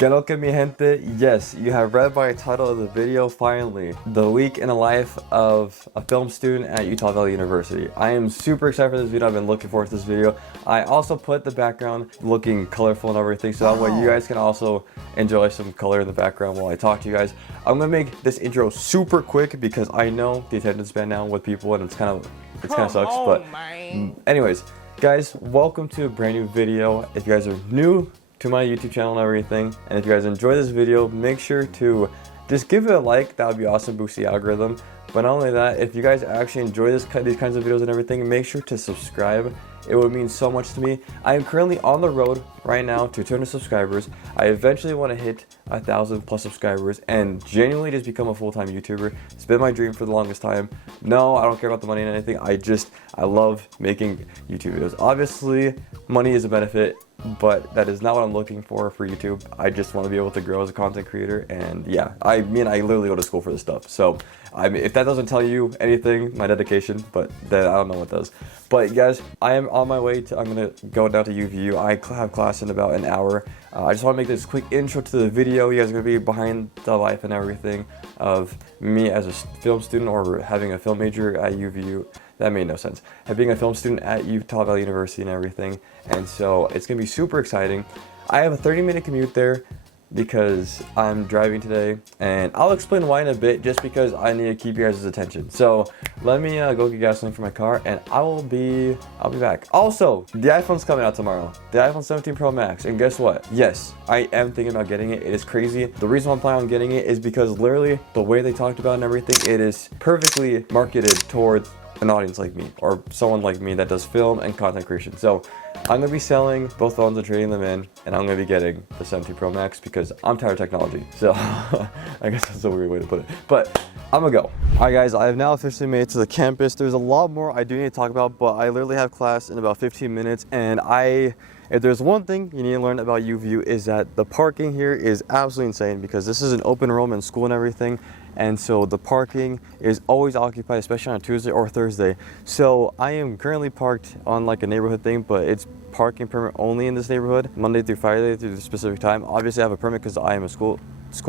Keloke Mi, gente. Yes, you have read by the title of the video finally. The week in the life of a film student at Utah Valley University. I am super excited for this video. I've been looking forward to this video. I also put the background looking colorful and everything, so that way you guys can also enjoy some color in the background while I talk to you guys. I'm gonna make this intro super quick because I know the attention span now with people and it kind of sucks. But anyways, guys, welcome to a brand new video. If you guys are new to my YouTube channel and everything, and if you guys enjoy this video, make sure to just give it a like. That would be awesome, boost the algorithm. But not only that, if you guys actually enjoy these kinds of videos and everything, make sure to subscribe. It would mean so much to me. I am currently on the road right now to 200 subscribers. I eventually want to hit 1,000 plus subscribers and genuinely just become a full-time YouTuber. It's been my dream for the longest time. No, I don't care about the money and anything. I love making YouTube videos. Obviously, money is a benefit, but that is not what I'm looking for YouTube. I just want to be able to grow as a content creator, and yeah, I literally go to school for this stuff. So, if that doesn't tell you anything, my dedication, but then I don't know what does. But guys, I am on my way to, I'm gonna go down to UVU. I have class in about an hour. I just want to make this quick intro to the video. You guys are gonna be behind the life and everything of me as a film student or having a film major at UVU. That made no sense. Being a film student at Utah Valley University and everything. And so it's gonna be super exciting. I have a 30-minute commute there because I'm driving today, and I'll explain why in a bit just because I need to keep you guys' attention. So let me go get gasoline for my car and I'll be back. Also, the iPhone's coming out tomorrow. The iPhone 17 Pro Max, and guess what? Yes, I am thinking about getting it. It is crazy. The reason why I'm planning on getting it is because literally the way they talked about it and everything, it is perfectly marketed towards an audience like me or someone like me that does film and content creation. So I'm gonna be selling both phones and trading them in, and I'm gonna be getting the 17 Pro Max because I'm tired of technology. So I guess that's a weird way to put it, but I'm gonna go. All right guys, I have now officially made it to the campus. There's a lot more I do need to talk about, but I literally have class in about 15 minutes, and if there's one thing you need to learn about UVU is that the parking here is absolutely insane because this is an open enrollment school and everything. And so the parking is always occupied, especially on a Tuesday or Thursday. So I am currently parked on like a neighborhood thing, but it's parking permit only in this neighborhood, Monday through Friday through the specific time. Obviously I have a permit because I am a school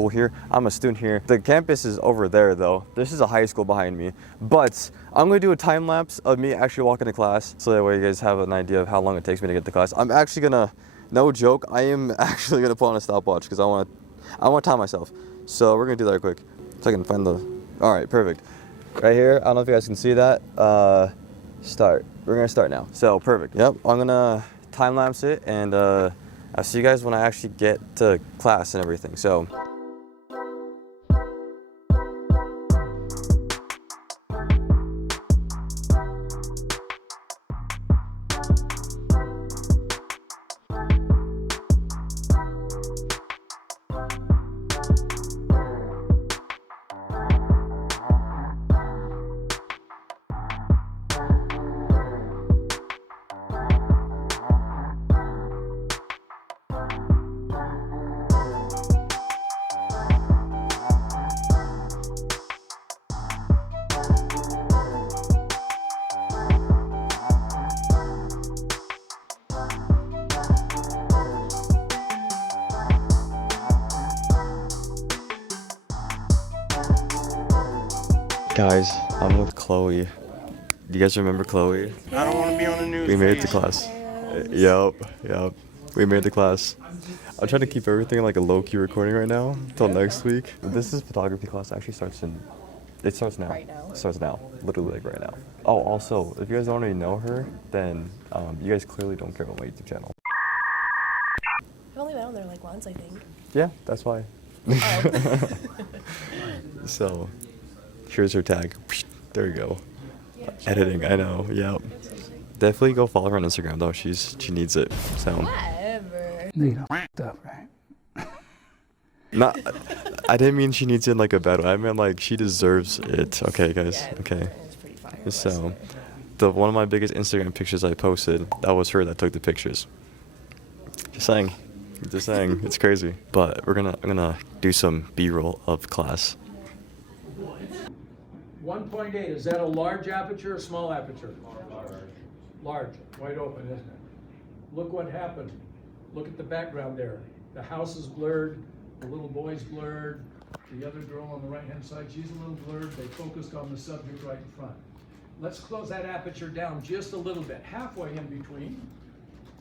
here. I'm a student here. The campus is over there though. This is a high school behind me. But I'm gonna do a time lapse of me actually walking to class, so that way you guys have an idea of how long it takes me to get to class. I'm actually gonna, no joke, I am actually gonna put on a stopwatch because I want to time myself. So we're gonna do that quick. So I can find the, all right, perfect. Right here, I don't know if you guys can see that. Start, we're gonna start now. So perfect, yep, I'm gonna time lapse it, and I'll see you guys when I actually get to class and everything, so. Guys, I'm with Chloe. Do you guys remember Chloe? I don't want to be on the news. We made it to class. Yep. We made it to class. I'm trying to keep everything like a low-key recording right now until next week. This is photography class. It actually starts now. Right now. It starts now. Literally like right now. Oh, also, if you guys don't already know her, then you guys clearly don't care about my YouTube channel. I've only been on there like once, I think. Yeah, that's why. Oh. So, here's her tag. There you go. Editing, I know. Yep. Definitely go follow her on Instagram though. She needs it. So. Whatever. You know, up, right? Not. I didn't mean she needs it in like a bad way. I meant like she deserves it. Okay, guys. Yeah, Okay. it's pretty fire. So, one of my biggest Instagram pictures I posted, that was her that took the pictures. Just saying. It's crazy. But I'm gonna do some B-roll of class. 1.8, is that a large aperture or small aperture? Large, wide open, isn't it? Look what happened. Look at the background there. The house is blurred, the little boy's blurred, the other girl on the right-hand side, she's a little blurred. They focused on the subject right in front. Let's close that aperture down just a little bit, halfway in between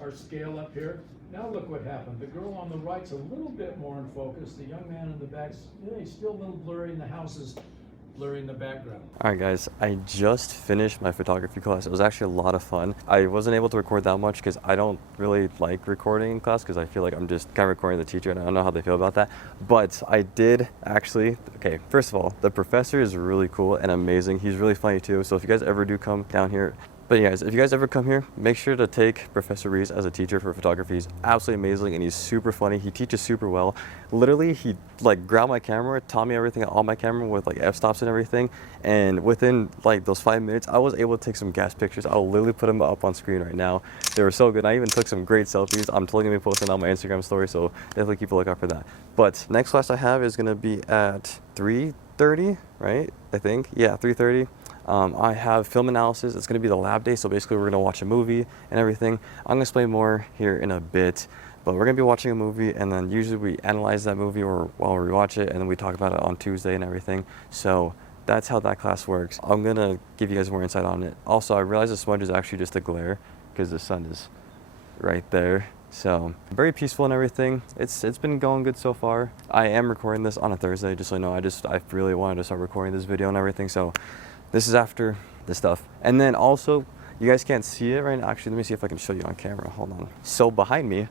our scale up here. Now look what happened. The girl on the right's a little bit more in focus. The young man in the back's, he's still a little blurry, and the house is blurry in the background. All right, guys, I just finished my photography class. It was actually a lot of fun. I wasn't able to record that much because I don't really like recording in class because I feel like I'm just kind of recording the teacher, and I don't know how they feel about that. But I did actually, okay, first of all, the professor is really cool and amazing. He's really funny too. So if you guys ever do come down here, but yeah, guys, if you guys ever come here, make sure to take Professor Reese as a teacher for photography. He's absolutely amazing and he's super funny. He teaches super well. Literally, he like grabbed my camera, taught me everything on my camera with like f-stops and everything. And within like those 5 minutes, I was able to take some gas pictures. I'll literally put them up on screen right now. They were so good. I even took some great selfies. I'm totally gonna be posting on my Instagram story, so definitely keep a lookout for that. But next class I have is gonna be at 3:30, right? I think, yeah, 3:30. I have film analysis. It's going to be the lab day, so basically we're going to watch a movie and everything. I'm going to explain more here in a bit, but we're going to be watching a movie, and then usually we analyze that movie or while we watch it, and then we talk about it on Tuesday and everything. So that's how that class works. I'm going to give you guys more insight on it. Also, I realize the smudge is actually just a glare because the sun is right there. So very peaceful and everything. It's been going good so far. I am recording this on a Thursday, just so you know. I really wanted to start recording this video and everything, so this is after this stuff. And then also, you guys can't see it right now. Actually, let me see if I can show you on camera. Hold on. So behind me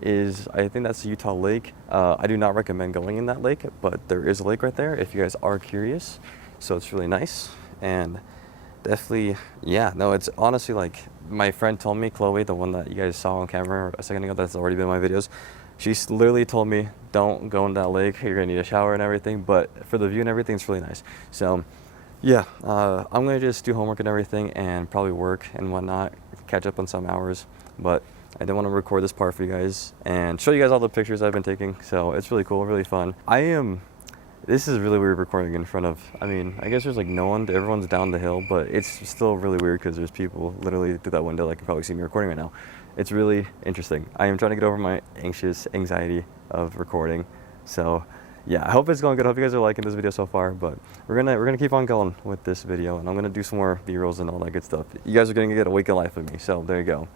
is, I think that's the Utah Lake. I do not recommend going in that lake, but there is a lake right there if you guys are curious. So it's really nice. And definitely, yeah, no, it's honestly like, my friend told me, Chloe, the one that you guys saw on camera a second ago, that's already been in my videos. She literally told me, don't go in that lake. You're gonna need a shower and everything. But for the view and everything, it's really nice. So yeah, I'm gonna just do homework and everything and probably work and whatnot, catch up on some hours, but I didn't want to record this part for you guys and show you guys all the pictures I've been taking, so it's really cool, really fun. This is really weird recording in front of, I mean, I guess there's like no one, everyone's down the hill, but it's still really weird because there's people literally through that window that can probably see me recording right now. It's really interesting. I am trying to get over my anxiety of recording, so yeah, I hope it's going good. I hope you guys are liking this video so far, but we're gonna keep on going with this video, and I'm gonna do some more B-rolls and all that good stuff. You guys are gonna get a week of life with me, so there you go.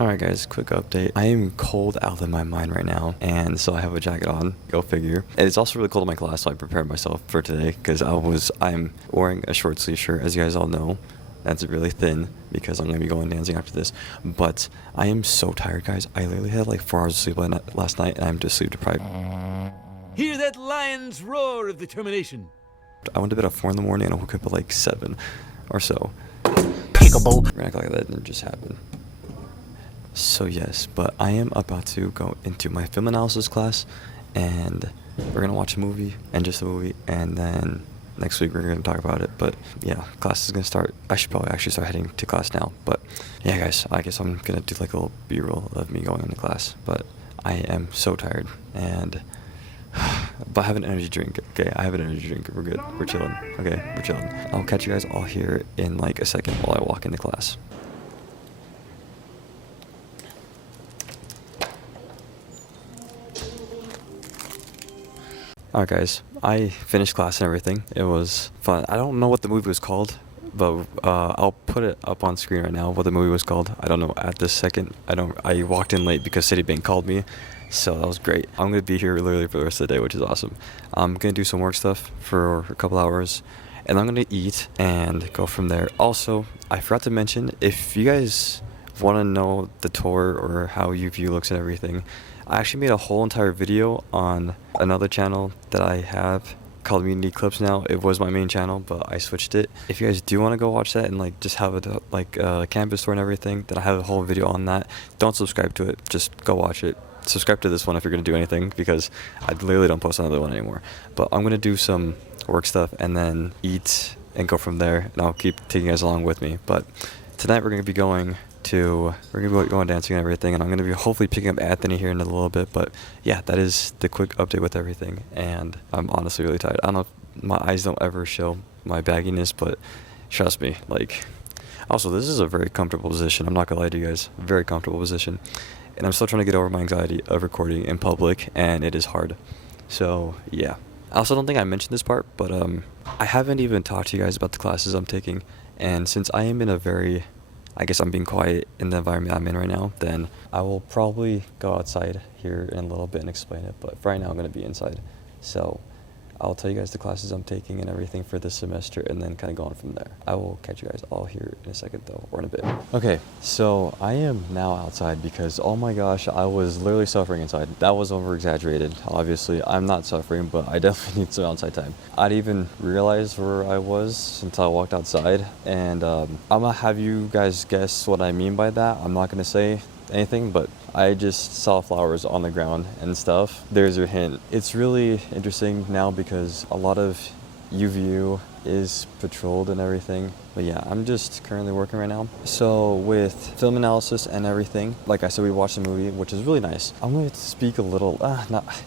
Alright guys, quick update. I am cold out of my mind right now, and so I have a jacket on, go figure. And it's also really cold in my class, so I prepared myself for today because I'm wearing a short sleeve shirt, as you guys all know. That's really thin because I'm going to be going dancing after this. But I am so tired, guys. I literally had like 4 hours of sleep last night, and I'm just sleep deprived. Hear that lion's roar of determination. I went to bed at 4 in the morning and I woke up at like 7 or so. Pickable. We're gonna act like that didn't just happen. So yes, but I am about to go into my film analysis class, and we're gonna watch a movie, and just a movie, and then next week we're gonna talk about it. But yeah, class is gonna start. I should probably actually start heading to class now. But yeah, guys, I guess I'm gonna do like a little B-roll of me going into class. But I am so tired, and but I have an energy drink. Okay, I have an energy drink. We're good. We're chilling. Okay, we're chilling. I'll catch you guys all here in like a second while I walk into class. Alright guys, I finished class and everything. It was fun. I don't know what the movie was called, but I'll put it up on screen right now what the movie was called. I don't know at this second. I walked in late because Citibank called me, so that was great. I'm going to be here literally for the rest of the day, which is awesome. I'm going to do some work stuff for a couple hours, and I'm going to eat and go from there. Also, I forgot to mention, if you guys want to know the tour or how you view looks and everything, I actually made a whole entire video on another channel that I have called Community Clips now. It was my main channel, but I switched it. If you guys do want to go watch that and like just have it like campus tour and everything, then I have a whole video on that. Don't subscribe to it, just go watch it. Subscribe to this one if you're going to do anything, because I literally don't post another one anymore. But I'm going to do some work stuff and then eat and go from there, and I'll keep taking you guys along with me. But tonight we're going to be going dancing and everything, and I'm going to be hopefully picking up Anthony here in a little bit. But yeah, that is the quick update with everything, and I'm honestly really tired. I don't know if my eyes don't ever show my bagginess, but trust me, like, also, this is a very comfortable position. I'm not gonna lie to you guys, very comfortable position. And I'm still trying to get over my anxiety of recording in public, and it is hard. So, yeah. I also don't think I mentioned this part, but I haven't even talked to you guys about the classes I'm taking. And since I am in a very, I guess I'm being quiet in the environment I'm in right now, then I will probably go outside here in a little bit and explain it. But for right now, I'm gonna be inside. So I'll tell you guys the classes I'm taking and everything for this semester, and then kind of go on from there. I will catch you guys all here in a second though, or in a bit. Okay, so I am now outside because, oh my gosh, I was literally suffering inside. That was over exaggerated. Obviously, I'm not suffering, but I definitely need some outside time. I didn't even realize where I was until I walked outside, and I'm gonna have you guys guess what I mean by that. I'm not gonna say anything, but I just saw flowers on the ground and stuff. There's your hint. It's really interesting now because a lot of UVU is patrolled and everything. But yeah, I'm just currently working right now. So with film analysis and everything, like I said, we watched a movie, which is really nice. I'm going to speak a little,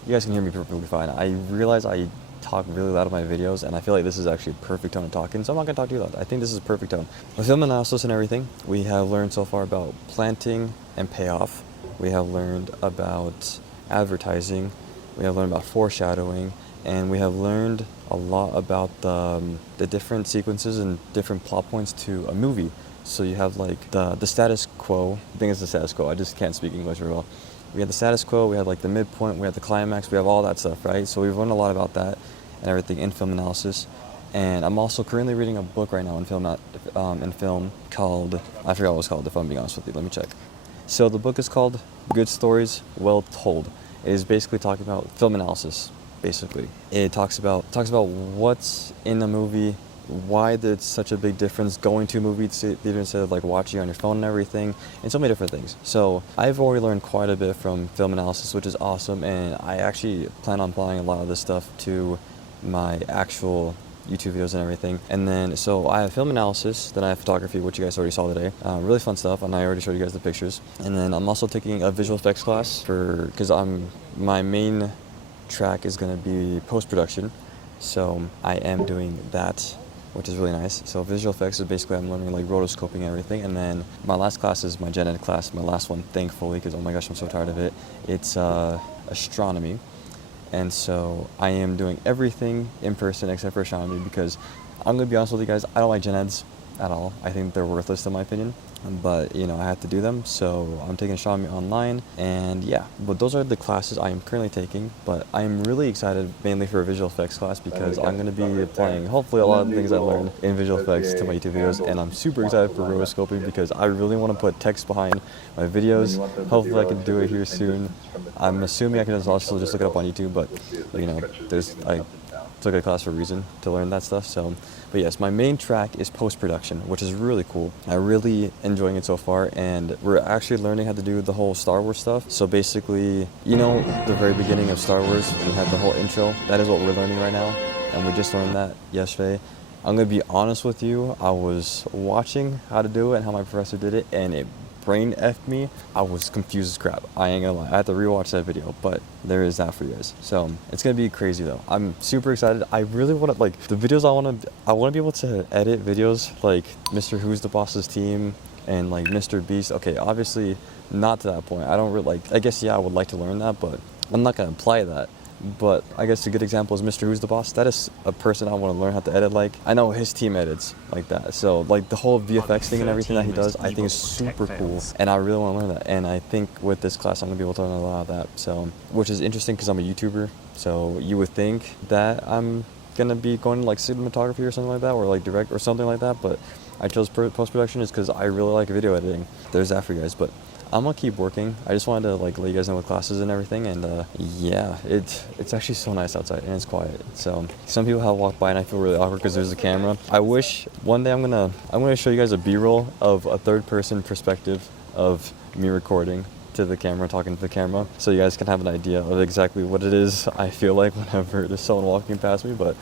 you guys can hear me perfectly fine. I realize I talk really loud in my videos, and I feel like this is actually a perfect tone of talking, so I'm not gonna talk too loud. I think this is a perfect tone. With film analysis and everything, we have learned so far about planting and payoff. We have learned about advertising. We have learned about foreshadowing, and we have learned a lot about the different sequences and different plot points to a movie. So you have like the status quo. I think it's the status quo. I just can't speak English very well. We had the status quo, we had like the midpoint, we had the climax, we have all that stuff, right? So we've learned a lot about that and everything in film analysis. And I'm also currently reading a book right now in film called, I forgot what it's called if I'm being honest with you, let me check. So the book is called Good Stories Well Told. It is basically talking about film analysis, basically. It talks about what's in the movie, why there's such a big difference going to a movie theater instead of like watching on your phone and everything, and so many different things. So I've already learned quite a bit from film analysis, which is awesome, and I actually plan on applying a lot of this stuff to my actual YouTube videos and everything. And then, so I have film analysis, then I have photography, which you guys already saw today. Really fun stuff, and I already showed you guys the pictures. And then I'm also taking a visual effects class because my main track is gonna be post-production. So I am doing that, which is really nice. So visual effects is basically I'm learning like rotoscoping and everything. And then my last class is my gen ed class, my last one, thankfully, because oh my gosh, I'm so tired of it. It's astronomy. And so I am doing everything in person except for astronomy because I'm gonna be honest with you guys, I don't like gen eds at all. I think they're worthless in my opinion. But you know, I have to do them, so I'm taking astronomy online, and yeah, but those are the classes I am currently taking. But I'm really excited mainly for a visual effects class because I'm going to be applying hopefully a lot of the things I learned in visual effects to my YouTube videos, and I'm super excited for rotoscoping because I really want to put text behind my videos. Hopefully I can do it here soon. I'm assuming I can also just look it up on YouTube, but you know, I took a class for a reason to learn that stuff. So, but yes, my main track is post-production, which is really cool. I'm really enjoying it so far, and we're actually learning how to do the whole Star Wars stuff. So basically, you know, the very beginning of Star Wars, we have the whole intro. That is what we're learning right now, and we just learned that yesterday. I'm gonna be honest with you, I was watching how to do it and how my professor did it, and it brain effed me. I was confused as crap. I ain't gonna lie. I had to rewatch that video, but there is that for you guys. So it's gonna be crazy though. I'm super excited. I really want to like the videos. I want to be able to edit videos like Mr. Who's the Boss's Team and like Mr. Beast. Okay, obviously not to that point. I don't really like. I guess yeah, I would like to learn that, but I'm not gonna apply that. But I guess a good example is Mr. Who's the Boss. That is a person I want to learn how to edit like. I know his team edits like that. So like the whole VFX thing and everything that he does, I think is super cool. And I really want to learn that. And I think with this class, I'm going to be able to learn a lot of that. So, which is interesting because I'm a YouTuber. So you would think that I'm going to be going to like cinematography or something like that, or like direct or something like that. But I chose post-production is because I really like video editing. There's that for you guys. But I'm gonna keep working. I just wanted to like let you guys know with classes and everything, and yeah, it's actually so nice outside and it's quiet. So some people have walked by and I feel really awkward because there's a camera. I wish one day I'm gonna show you guys a B-roll of a third-person perspective of me recording to the camera, talking to the camera, so you guys can have an idea of exactly what it is I feel like whenever there's someone walking past me. But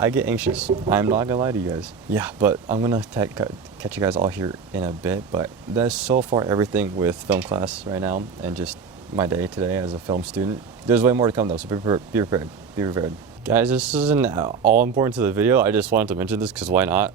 I get anxious. I'm not gonna lie to you guys. Yeah, but I'm gonna catch you guys all here in a bit. But that's so far everything with film class right now and just my day today as a film student. There's way more to come though, so be prepared. Be prepared. Guys, this isn't all important to the video. I just wanted to mention this because why not?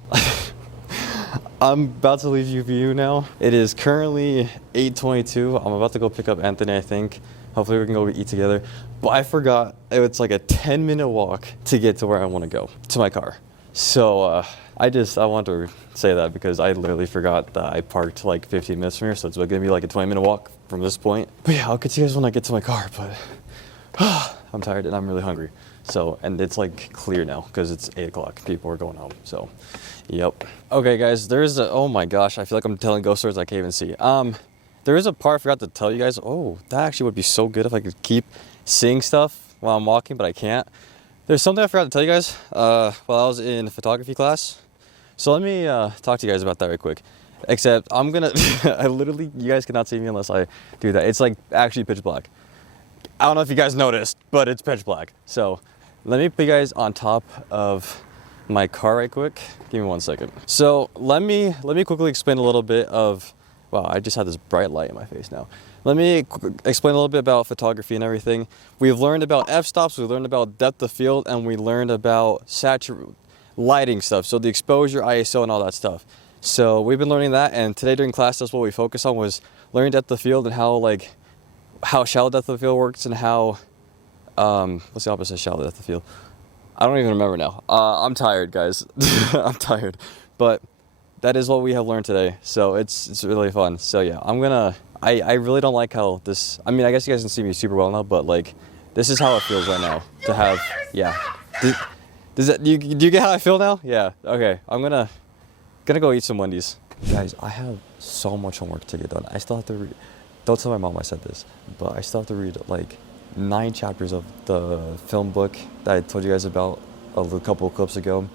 I'm about to leave you now. It is currently 8:22. I'm about to go pick up Anthony, I think. Hopefully we can go eat together. But I forgot it's like a 10-minute walk to get to where I want to go, to my car. So I want to say that because I literally forgot that I parked like 15 minutes from here. So it's going to be like a 20-minute walk from this point. But yeah, I'll get to you guys when I get to my car. But I'm tired and I'm really hungry. So, and it's like clear now because it's 8 o'clock. People are going home. So, yep. Okay, guys, oh my gosh, I feel like I'm telling ghost stories I can't even see. There is a part I forgot to tell you guys. Oh, that actually would be so good if I could keep seeing stuff while I'm walking, but I can't. There's something I forgot to tell you guys while I was in photography class. So let me talk to you guys about that real quick. Except I'm gonna, you guys cannot see me unless I do that. It's like actually pitch black. I don't know if you guys noticed, but it's pitch black. So let me put you guys on top of my car right quick. Give me 1 second. So let me quickly explain a little bit of, wow, I just had this bright light in my face now. Let me explain a little bit about photography and everything. We've learned about f-stops, we learned about depth of field, and we learned about lighting stuff. So the exposure, ISO, and all that stuff. So we've been learning that, and today during class, that's what we focused on, was learning depth of field and how shallow depth of field works and how, what's the opposite of shallow depth of field? I don't even remember now. I'm tired, guys. I'm tired. But that is what we have learned today. So it's really fun. So yeah, I really don't like how this, I mean, I guess you guys can see me super well now, but like, this is how it feels right now to have, yeah. Do you get how I feel now? Yeah, okay. I'm gonna go eat some Wendy's. Guys, I have so much homework to get done. I still have to read, don't tell my mom I said this, but I still have to read like 9 chapters of the film book that I told you guys about a couple of clips ago.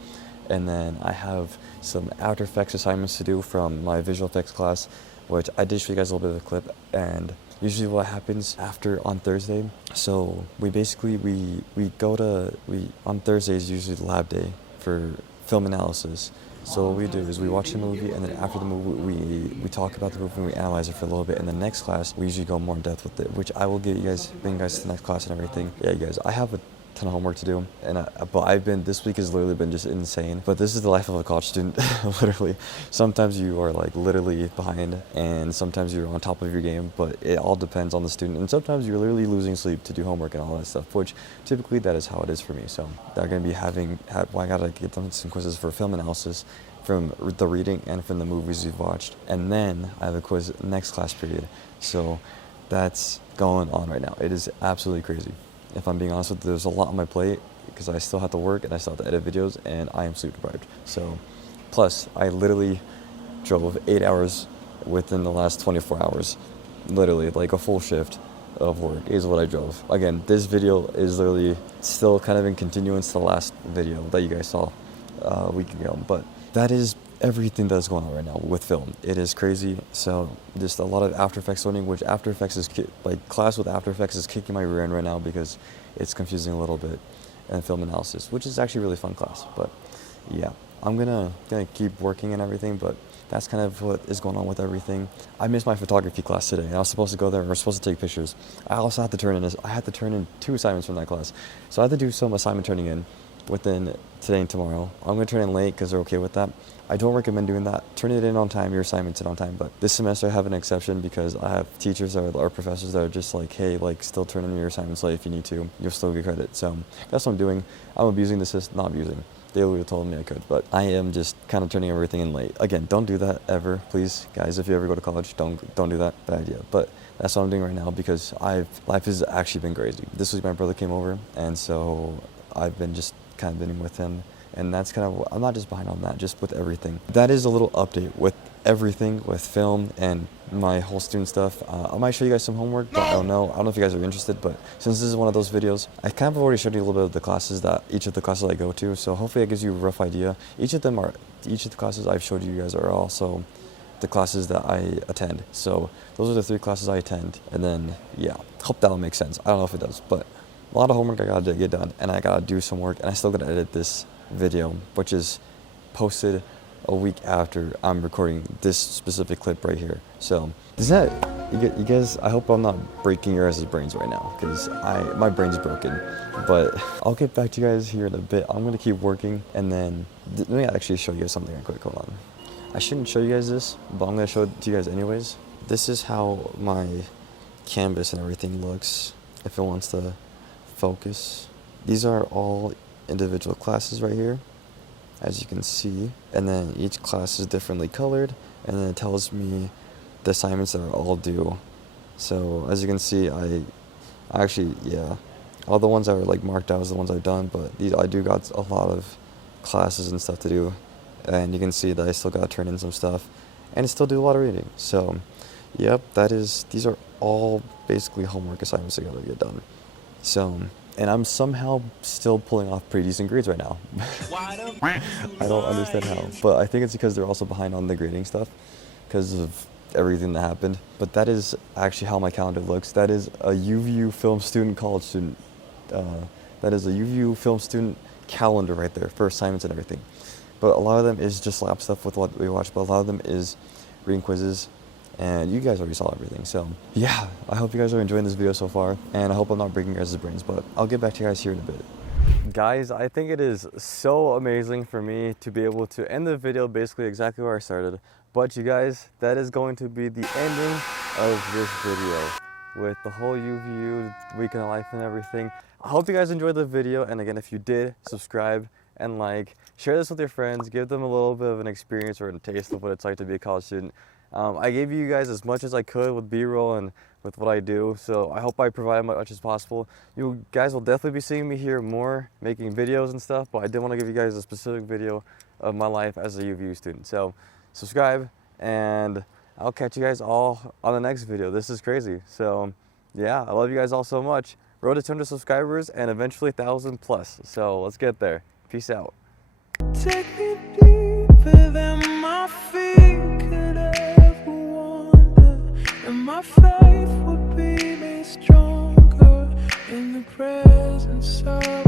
And then I have some After Effects assignments to do from my visual effects class, which I did show you guys a little bit of a clip. And usually what happens on Thursday, so we basically, on Thursday is usually the lab day for film analysis. So what we do is we watch the movie, and then after the movie, we talk about the movie and we analyze it for a little bit. In the next class, we usually go more in depth with it, which I will bring you guys to the next class and everything. Yeah, you guys, I have a ton of homework to do, and this week has literally been just insane. But this is the life of a college student. Literally, sometimes you are like literally behind, and sometimes you're on top of your game, but it all depends on the student. And sometimes you're literally losing sleep to do homework and all that stuff, which typically that is how it is for me. So they're going to be I gotta get them some quizzes for film analysis from the reading and from the movies we've watched, and then I have a quiz next class period. So that's going on right now. It is absolutely crazy. If I'm being honest with you, there's a lot on my plate because I still have to work and I still have to edit videos, and I am sleep deprived. So, plus I literally drove 8 hours within the last 24 hours. Literally, like a full shift of work is what I drove. Again, this video is literally still kind of in continuance to the last video that you guys saw a week ago, but that is everything that's going on right now with film. It is crazy. So just a lot of After Effects learning, which After Effects is class with After Effects is kicking my rear end right now because it's confusing a little bit, and film analysis, which is actually a really fun class. But yeah, I'm gonna keep working and everything, but that's kind of what is going on with everything. I missed my photography class today. I was supposed to go there. We were supposed to take pictures. I also had to turn in 2 assignments from that class. So I had to do some assignment turning in within today and tomorrow. I'm going to turn in late because they're okay with that. I don't recommend doing that. Turn it in on time, your assignments in on time. But this semester I have an exception because I have teachers or professors that are just like, hey, like still turn in your assignments late if you need to. You'll still get credit. So that's what I'm doing. I'm abusing the system, not abusing. They would have told me I could, but I am just kind of turning everything in late. Again, don't do that ever, please. Guys, if you ever go to college, don't do that. Bad idea. But that's what I'm doing right now because life has actually been crazy. This week my brother came over, and so I've been just kind of been with him, and that's kind of, I'm not just behind on that, just with everything. That is a little update with everything, with film and my whole student stuff. I might show you guys some homework, but I don't know if you guys are interested, but since this is one of those videos, I kind of already showed you a little bit of the classes each of the classes I go to, so hopefully that gives you a rough idea. Each of the classes I've showed you guys are also the classes that I attend. So those are the 3 classes I attend, and then yeah, hope that'll make sense. I don't know if it does, but a lot of homework I gotta get done, and I gotta do some work, and I still gotta edit this video, which is posted a week after I'm recording this specific clip right here. So, is that You guys, I hope I'm not breaking your guys' brains right now, because my brain's broken. But I'll get back to you guys here in a bit. I'm gonna keep working, and then let me actually show you guys something real quick. Hold on. I shouldn't show you guys this, but I'm gonna show it to you guys anyways. This is how my canvas and everything looks, if it wants to focus. These are all individual classes right here, as you can see, and then each class is differently colored, and then it tells me the assignments that are all due. So as you can see, I actually, yeah, all the ones that were like marked out is the ones I've done, but I do got a lot of classes and stuff to do, and you can see that I still got to turn in some stuff, and I still do a lot of reading. So yep, these are all basically homework assignments that gotta get done. So, and I'm somehow still pulling off pretty decent grades right now. I don't understand how, but I think it's because they're also behind on the grading stuff because of everything that happened. But that is actually how my calendar looks. That is a UVU film student college student. That is a UVU film student calendar right there for assignments and everything. But a lot of them is just lab stuff with what we watch, but a lot of them is reading quizzes. And you guys already saw everything. So yeah, I hope you guys are enjoying this video so far, and I hope I'm not breaking your guys' brains, but I'll get back to you guys here in a bit. Guys, I think it is so amazing for me to be able to end the video basically exactly where I started. But you guys, that is going to be the ending of this video with the whole UVU week in life and everything. I hope you guys enjoyed the video, and again, if you did, subscribe and like, share this with your friends, give them a little bit of an experience or a taste of what it's like to be a college student. I gave you guys as much as I could with B-roll and with what I do, so I hope I provide as much as possible. You guys will definitely be seeing me here more, making videos and stuff, but I did want to give you guys a specific video of my life as a UVU student. So subscribe, and I'll catch you guys all on the next video. This is crazy. So yeah, I love you guys all so much. Road to 200 subscribers and eventually 1,000 plus. So let's get there. Peace out. Take me deeper than my feet could ever wander, and my faith would be made stronger in the presence of